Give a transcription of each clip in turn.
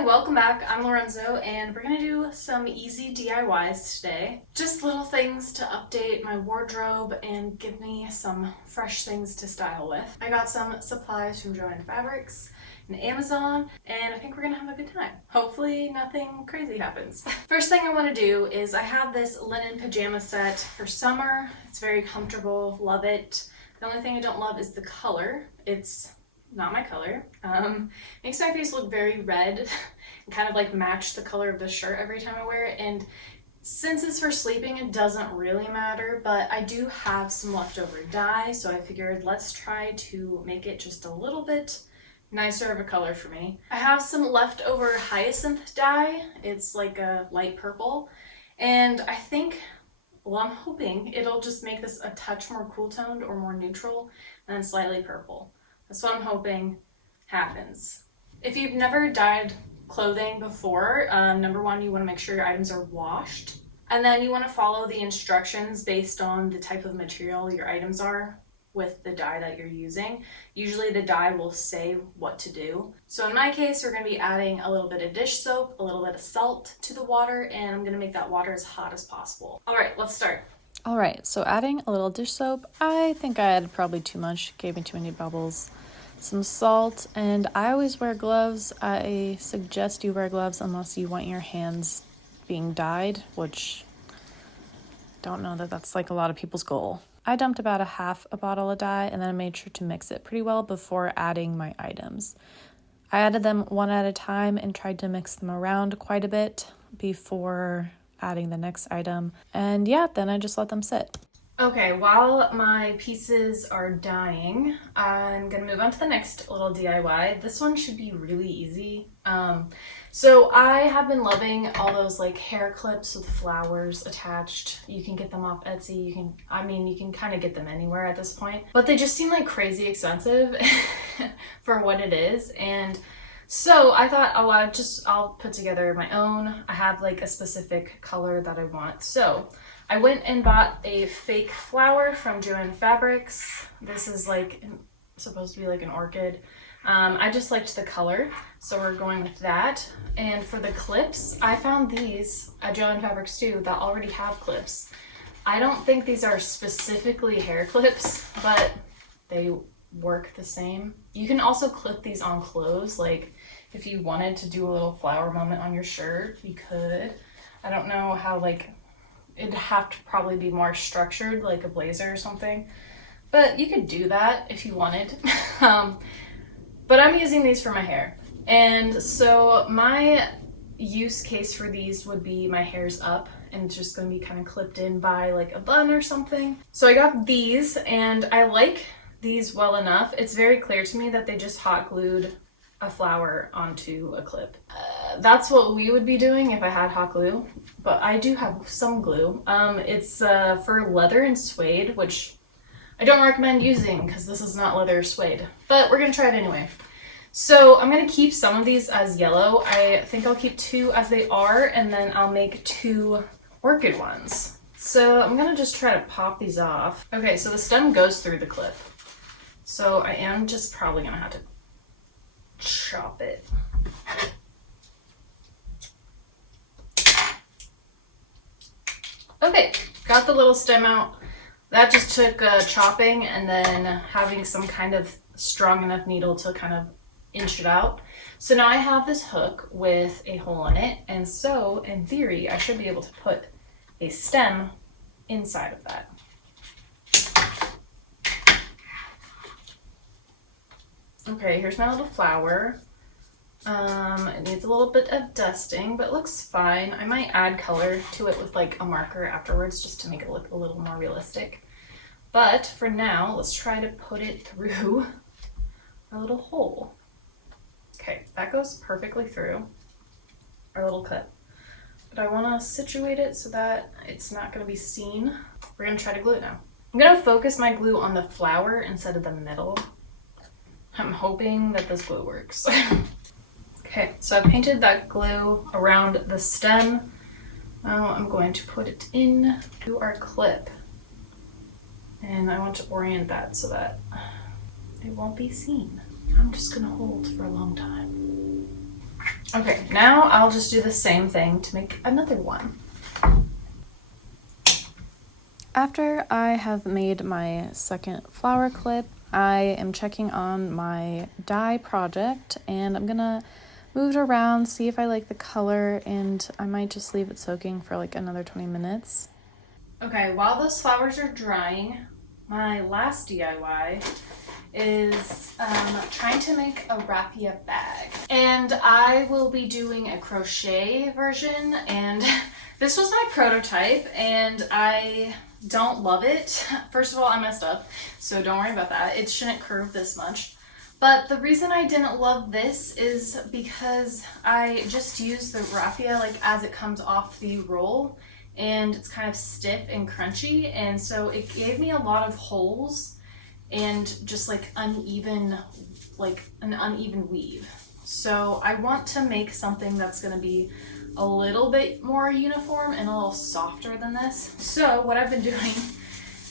Hi, welcome back. I'm Lorenzo and we're gonna do some easy DIYs today. Just little things to update my wardrobe and give me some fresh things to style with. I got some supplies from Joann Fabrics and Amazon and I think we're gonna have a good time. Hopefully nothing crazy happens. First thing I want to do is I have this linen pajama set for summer. It's very comfortable, love it. The only thing I don't love is the color. It's not my color. Makes my face look very red and kind of like match the color of the shirt every time I wear it. And since it's for sleeping, it doesn't really matter, but I do have some leftover dye, so I figured let's try to make it just a little bit nicer of a color for me. I have some leftover hyacinth dye. It's like a light purple, and I think, well, I'm hoping it'll just make this a touch more cool toned or more neutral and then slightly purple. That's what I'm hoping happens. If you've never dyed clothing before, number one, you want to make sure your items are washed. And then you want to follow the instructions based on the type of material your items are with the dye that you're using. Usually the dye will say what to do. So in my case, we're going to be adding a little bit of dish soap, a little bit of salt to the water, and I'm going to make that water as hot as possible. All right, let's start. All right, so adding a little dish soap. I think I added probably too much, gave me too many bubbles. Some salt, and I always wear gloves. I suggest you wear gloves unless you want your hands being dyed, which don't know that that's like a lot of people's goal. I dumped about half a bottle of dye and then I made sure to mix it pretty well before adding my items. I added them one at a time and tried to mix them around quite a bit before adding the next item. And yeah, then I just let them sit. Okay, while my pieces are dyeing, I'm gonna move on to the next little DIY. This one should be really easy. So I have been loving all those like hair clips with flowers attached. You can get them off Etsy. You can kind of get them anywhere at this point, but they just seem like crazy expensive for what it is. And so I thought, I'll put together my own. I have like a specific color that I want. So I went and bought a fake flower from Joann Fabrics. This is like supposed to be like an orchid. I just liked the color, so we're going with that. And for the clips, I found these at Joann Fabrics too that already have clips. I don't think these are specifically hair clips, but they work the same. You can also clip these on clothes, like if you wanted to do a little flower moment on your shirt, you could. I don't know how, like, it'd have to probably be more structured, like a blazer or something, but you could do that if you wanted. But I'm using these for my hair, and so my use case for these would be my hair's up and it's just going to be kind of clipped in by like a bun or something. So I got these and I like these well enough. It's very clear to me that they just hot glued a flower onto a clip. That's what we would be doing if I had hot glue, but I do have some glue. It's for leather and suede, which I don't recommend using because this is not leather or suede, but we're gonna try it anyway. So I'm gonna keep some of these as yellow. I think I'll keep 2 as they are, and then I'll make 2 orchid ones. So I'm gonna just try to pop these off. Okay, so the stem goes through the clip. So I am just probably gonna have to chop it. Okay, got the little stem out. That just took chopping and then having some kind of strong enough needle to kind of inch it out. So now I have this hook with a hole in it, and so in theory I should be able to put a stem inside of that. Okay, here's my little flower. It needs a little bit of dusting, but it looks fine. I might add color to it with like a marker afterwards just to make it look a little more realistic. But for now, let's try to put it through our little hole. Okay, that goes perfectly through our little cut. But I want to situate it so that it's not going to be seen. We're going to try to glue it now. I'm going to focus my glue on the flower instead of the middle. I'm hoping that this glue works. Okay, so I painted that glue around the stem. Now I'm going to put it in to our clip. And I want to orient that so that it won't be seen. I'm just gonna hold for a long time. Okay, now I'll just do the same thing to make another one. After I have made my second flower clip, I am checking on my dye project and I'm gonna move it around, see if I like the color, and I might just leave it soaking for like another 20 minutes. Okay, while those flowers are drying, my last DIY is trying to make a raffia bag. And I will be doing a crochet version, and this was my prototype and I don't love it. First of all, I messed up, so don't worry about that. It shouldn't curve this much. But the reason I didn't love this is because I just used the raffia like as it comes off the roll, and it's kind of stiff and crunchy, and so it gave me a lot of holes and just like uneven, like an uneven weave. So I want to make something that's going to be a little bit more uniform and a little softer than this. So what I've been doing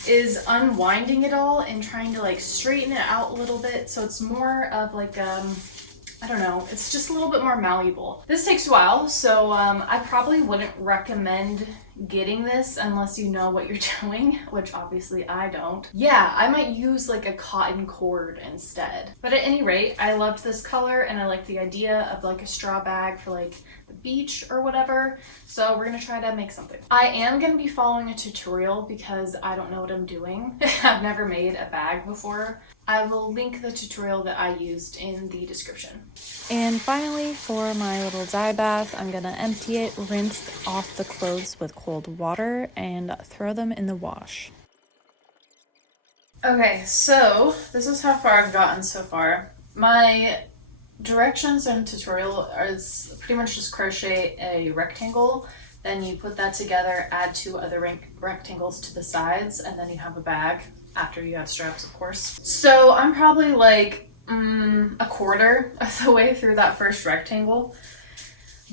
is unwinding it all and trying to like straighten it out a little bit so it's more of like I don't know, it's just a little bit more malleable. This takes a while, so I probably wouldn't recommend getting this unless you know what you're doing, which obviously I don't. Yeah, I might use like a cotton cord instead. But at any rate, I loved this color and I like the idea of like a straw bag for like the beach or whatever. So we're gonna try to make something. I am gonna be following a tutorial because I don't know what I'm doing. I've never made a bag before. I will link the tutorial that I used in the description. And finally, for my little dye bath, I'm gonna empty it, rinse off the clothes with cold water, and throw them in the wash. Okay, so this is how far I've gotten so far. My directions and tutorial is pretty much just crochet a rectangle, then you put that together, add two other rectangles to the sides, and then you have a bag after you add straps, of course. So I'm probably like a quarter of the way through that first rectangle,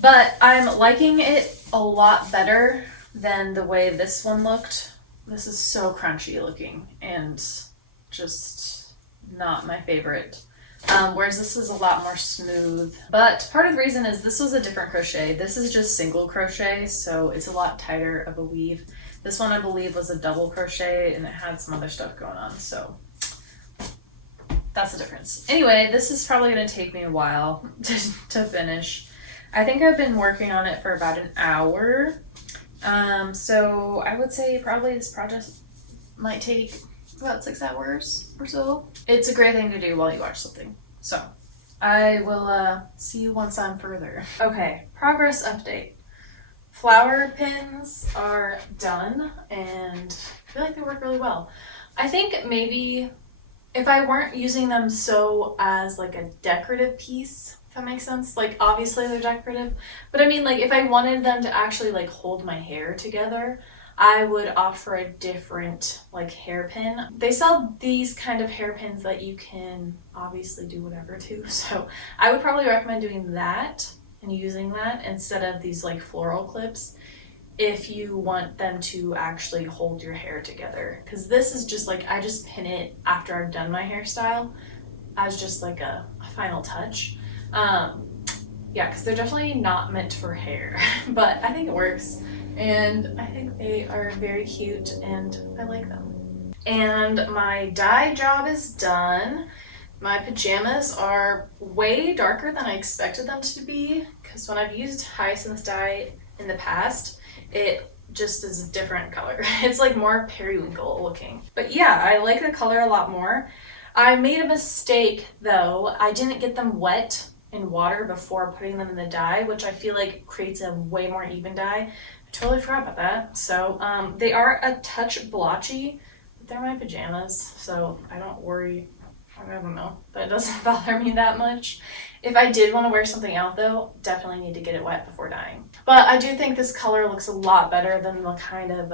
but I'm liking it a lot better than the way this one looked. This is so crunchy looking and just not my favorite. Whereas this is a lot more smooth. But part of the reason is this was a different crochet. This is just single crochet, so it's a lot tighter of a weave. This one I believe was a double crochet and it had some other stuff going on, so that's the difference. Anyway, this is probably going to take me a while to finish. I think I've been working on it for about an hour. So I would say probably this project might take about 6 hours or so. It's a great thing to do while you watch something. So I will see you once I'm further. Okay, progress update. Flower pins are done and I feel like they work really well. I think maybe if I weren't using them so as like a decorative piece, if that makes sense, like obviously they're decorative, but I mean like if I wanted them to actually like hold my hair together, I would opt for a different like hairpin. They sell these kind of hairpins that you can obviously do whatever to, so I would probably recommend doing that and using that instead of these like floral clips if you want them to actually hold your hair together, because this is just like I just pin it after I've done my hairstyle as just like a final touch. Yeah, because they're definitely not meant for hair but I think it works and I think they are very cute and I like them. And my dye job is done. My pajamas are way darker than I expected them to be because when I've used hyacinth dye in the past, it just is a different color. It's like more periwinkle looking. But yeah, I like the color a lot more. I made a mistake though. I didn't get them wet in water before putting them in the dye, which I feel like creates a way more even dye. I totally forgot about that. So they are a touch blotchy, but they're my pajamas, so I don't worry. I don't know, that doesn't bother me that much. If I did want to wear something out though, definitely need to get it wet before dyeing. But I do think this color looks a lot better than the kind of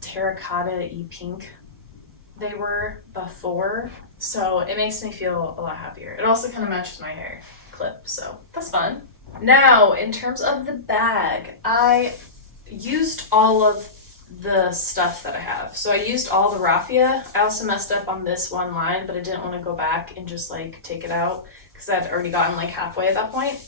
terracotta-y pink they were before. So it makes me feel a lot happier. It also kind of matches my hair clip, so that's fun. Now, in terms of the bag, I used all of the stuff that I have. So I used all the raffia. I also messed up on this one line, but I didn't want to go back and just like take it out because I'd already gotten like halfway at that point.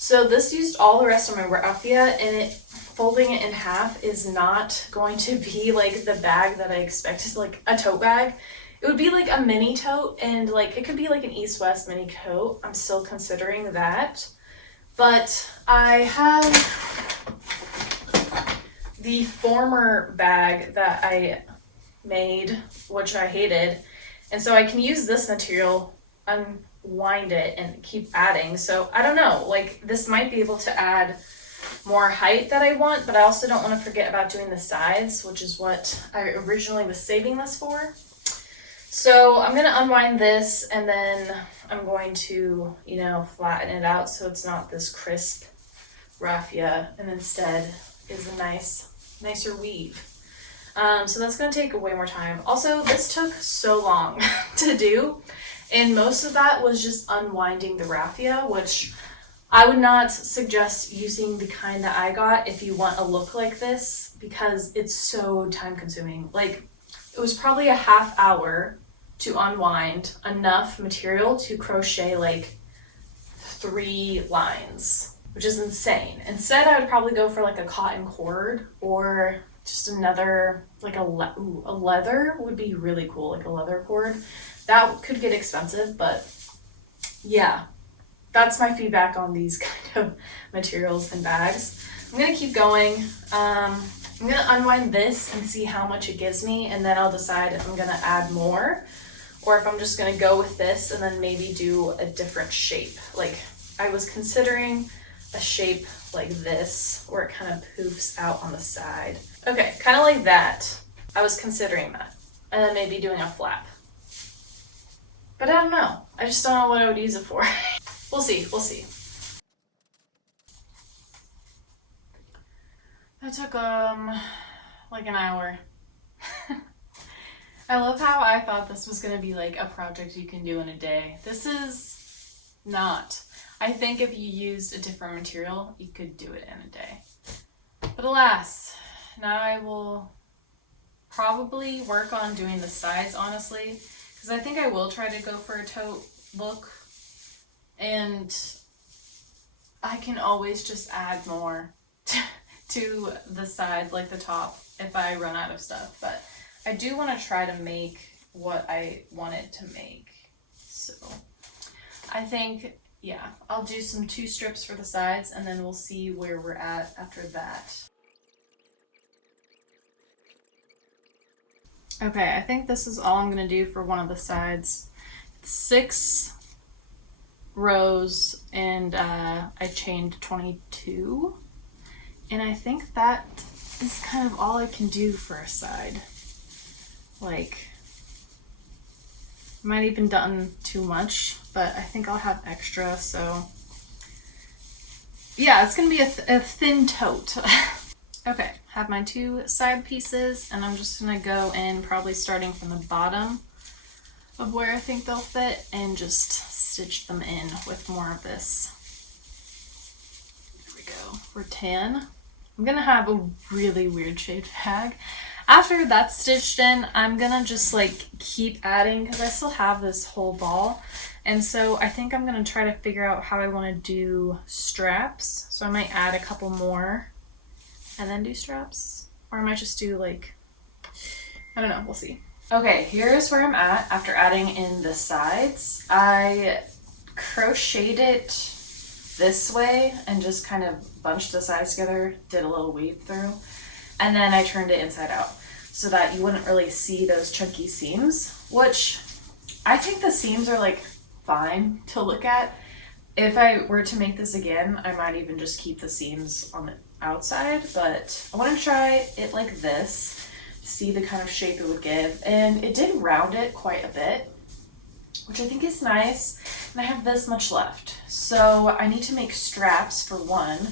So this used all the rest of my raffia, and folding it in half is not going to be like the bag that I expected, like a tote bag. It would be like a mini tote, and like it could be like an East-West mini coat. I'm still considering that. But I have the former bag that I made, which I hated, and so I can use this material, unwind it, and keep adding. So I don't know, like this might be able to add more height that I want, but I also don't want to forget about doing the sides, which is what I originally was saving this for. So I'm gonna unwind this, and then I'm going to, flatten it out so it's not this crisp raffia, and instead is a nicer weave. So that's gonna take way more time. Also, this took so long to do, and most of that was just unwinding the raffia, which I would not suggest using the kind that I got if you want a look like this, because it's so time consuming. Like, it was probably a half hour to unwind enough material to crochet like 3 lines, which is insane. Instead, I would probably go for like a cotton cord, or just another, like a leather would be really cool, like a leather cord. That could get expensive, but yeah, that's my feedback on these kind of materials and bags. I'm gonna keep going. I'm gonna unwind this and see how much it gives me, and then I'll decide if I'm gonna add more or if I'm just gonna go with this and then maybe do a different shape. Like, I was considering a shape like this where it kind of poofs out on the side. Okay, kind of like that. I was considering that. And then maybe doing a flap. But I don't know. I just don't know what I would use it for. We'll see. That took like an hour. I love how I thought this was gonna be like a project you can do in a day. This is not. I think if you used a different material, you could do it in a day. But alas, now I will probably work on doing the sides, honestly, because I think I will try to go for a tote look, and I can always just add more to the side, like the top, if I run out of stuff. But I do want to try to make what I wanted to make. So I think, yeah, I'll do some 2 strips for the sides, and then we'll see where we're at after that. Okay, I think this is all I'm gonna do for one of the sides. It's 6 rows, and I chained 22. And I think that is kind of all I can do for a side. Like, might even done too much, but I think I'll have extra, so yeah, it's gonna be a thin tote. Okay, have my 2 side pieces, and I'm just gonna go in probably starting from the bottom of where I think they'll fit and just stitch them in with more of this. There we go, rattan. I'm gonna have a really weird shaped bag. After that's stitched in, I'm gonna just like keep adding, because I still have this whole ball. And so I think I'm gonna try to figure out how I wanna do straps. So I might add a couple more and then do straps. Or I might just do like, I don't know, we'll see. Okay, here's where I'm at after adding in the sides. I crocheted it this way and just kind of bunched the sides together, did a little weave through, and then I turned it inside out so that you wouldn't really see those chunky seams, which I think the seams are like fine to look at. If I were to make this again, I might even just keep the seams on the outside, but I want to try it like this, see the kind of shape it would give, and it did round it quite a bit, which I think is nice. And I have this much left, so I need to make straps for one,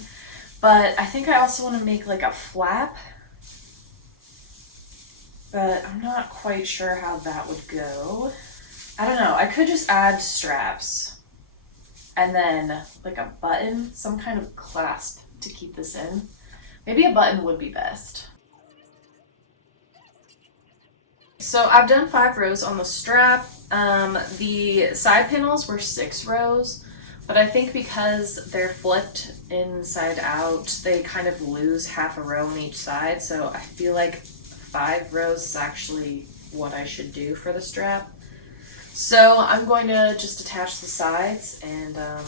but I think I also want to make like a flap, but I'm not quite sure how that would go. I don't know, I could just add straps and then like a button, some kind of clasp to keep this in. Maybe a button would be best. So I've done 5 rows on the strap. The side panels were 6 rows, But I think because they're flipped inside out, they kind of lose half a row on each side. So I feel like 5 rows is actually what I should do for the strap. So I'm going to just attach the sides, and I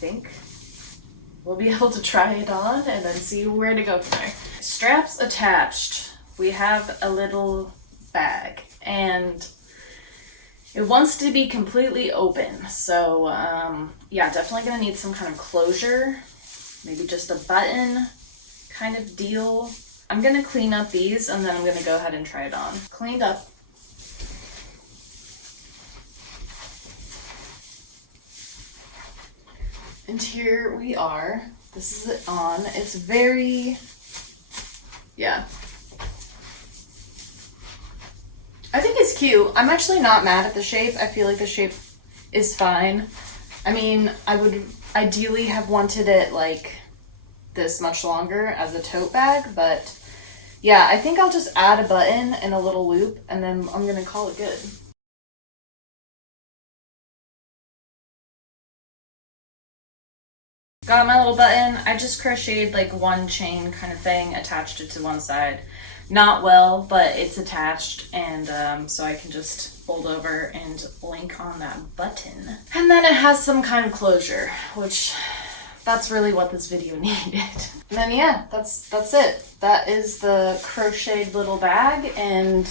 think we'll be able to try it on and then see where to go from there. Straps attached. We have a little bag, and it wants to be completely open. So yeah, definitely gonna need some kind of closure, maybe just a button kind of deal. I'm gonna clean up these and then I'm gonna go ahead and try it on. Cleaned up. And here we are. This is it on. It's very, yeah. I think it's cute. I'm actually not mad at the shape. I feel like the shape is fine. I mean, I would ideally have wanted it like this much longer as a tote bag, but yeah, I think I'll just add a button and a little loop, and then I'm gonna call it good. Got my little button. I just crocheted like one chain kind of thing, attached it to one side. Not well, but it's attached, and so I can just fold over and link on that button. And then it has some kind of closure, which that's really what this video needed. And then yeah, that's it. That is the crocheted little bag, and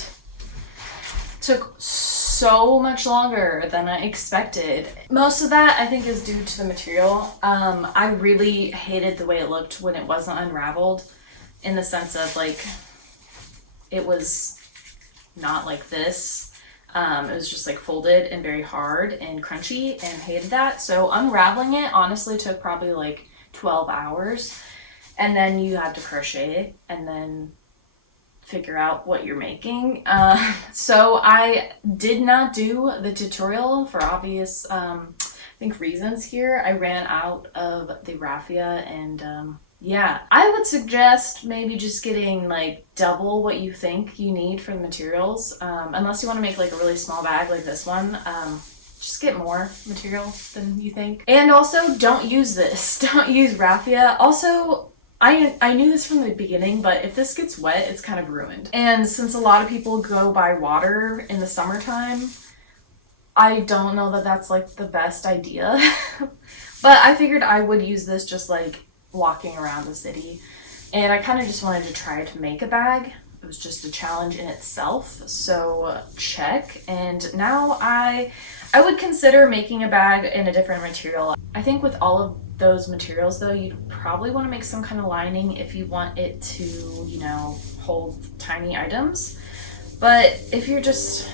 took so much longer than I expected. Most of that I think is due to the material. I really hated the way it looked when it wasn't unraveled, in the sense of like it was not like this. It was just like folded and very hard and crunchy, and hated that. So unraveling it honestly took probably like 12 hours. And then you have to crochet it and then figure out what you're making. So I did not do the tutorial for obvious, I think, reasons here. I ran out of the raffia, and yeah, I would suggest maybe just getting like double what you think you need for the materials, unless you want to make like a really small bag like this one. Just get more material than you think. And also, don't use this. Don't use raffia. Also, I knew this from the beginning, but if this gets wet, it's kind of ruined. And since a lot of people go by water in the summertime, I don't know that that's like the best idea. But I figured I would use this just like walking around the city. And I kind of just wanted to try to make a bag. It was just a challenge in itself. So check. And now I would consider making a bag in a different material. I think with all of those materials though, you'd probably want to make some kind of lining if you want it to, you know, hold tiny items. But if you're just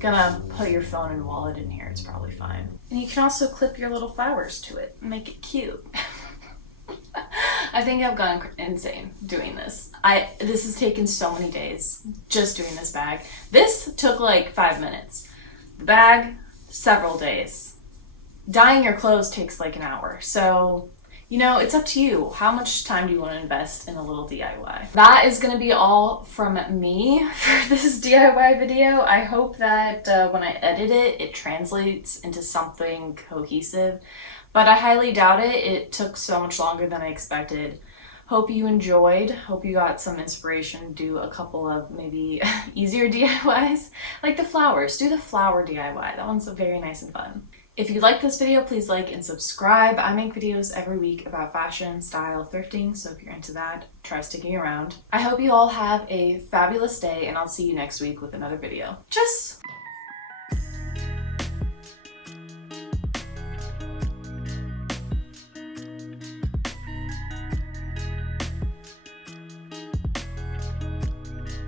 gonna put your phone and wallet in here, it's probably fine. And you can also clip your little flowers to it and make it cute. I think I've gone insane doing this. This has taken so many days just doing this bag. This took like 5 minutes. The bag, several days. Dyeing your clothes takes like an hour. So, you know, it's up to you. How much time do you want to invest in a little DIY? That is going to be all from me for this DIY video. I hope that when I edit it, it translates into something cohesive. But I highly doubt it. It took so much longer than I expected. Hope you enjoyed. Hope you got some inspiration to do a couple of maybe easier DIYs. Like the flowers. Do the flower DIY. That one's very nice and fun. If you like this video, please like and subscribe. I make videos every week about fashion, style, thrifting, so if you're into that, try sticking around. I hope you all have a fabulous day, and I'll see you next week with another video. Tschüss!